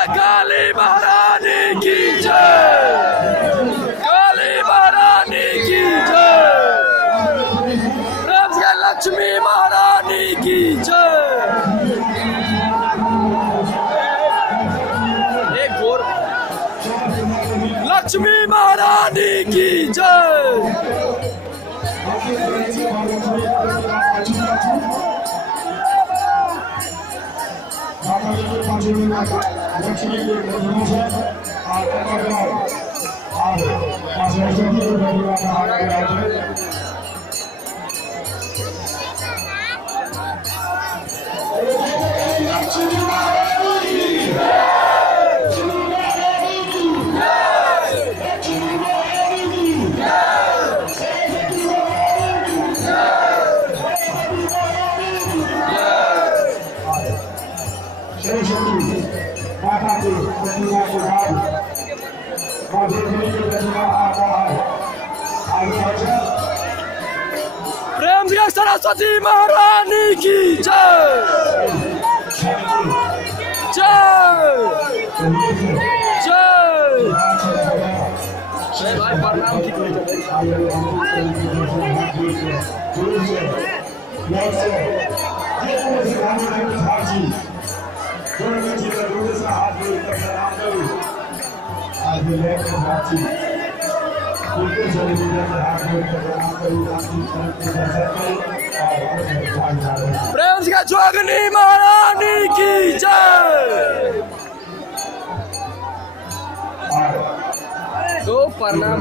जय काली महारानी की जय, काली महारानी की जय, प्रेम से लक्ष्मी महारानी की जय। एक घोर लक्ष्मी महारानी की जय। प्रेम से सरस्वती महारानी की जय, जय जय। प्रणाम की प्रेम से जोगनी महारानी की जय। तो प्रणाम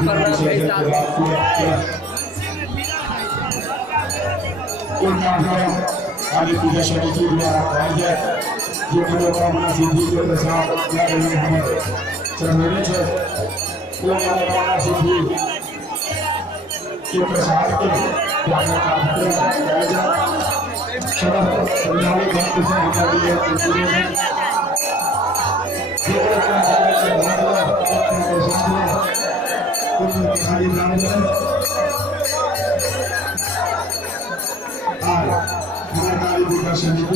काली पूजा समिति द्वारा कराई है जो मनोकामना सिद्धि के प्रसाद हमारे चरणों से मनोकामना सिद्धि के प्रसाद के द्वारा कराया जाए। श्रद्धालु भक्त से हमारे लिए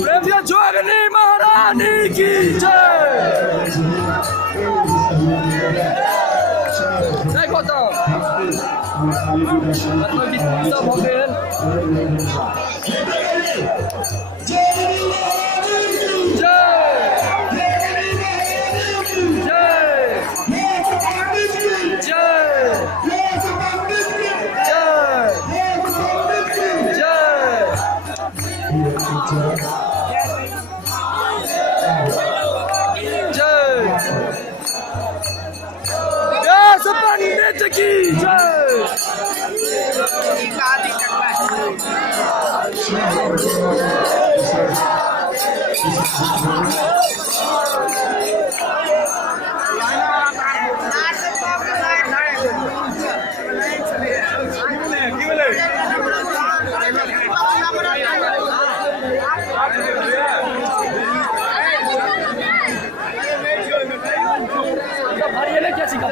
प्रेम से जोगनी महारानी की जय। जय गौतम सब हो गए। पंडित की जय। क्या सीखा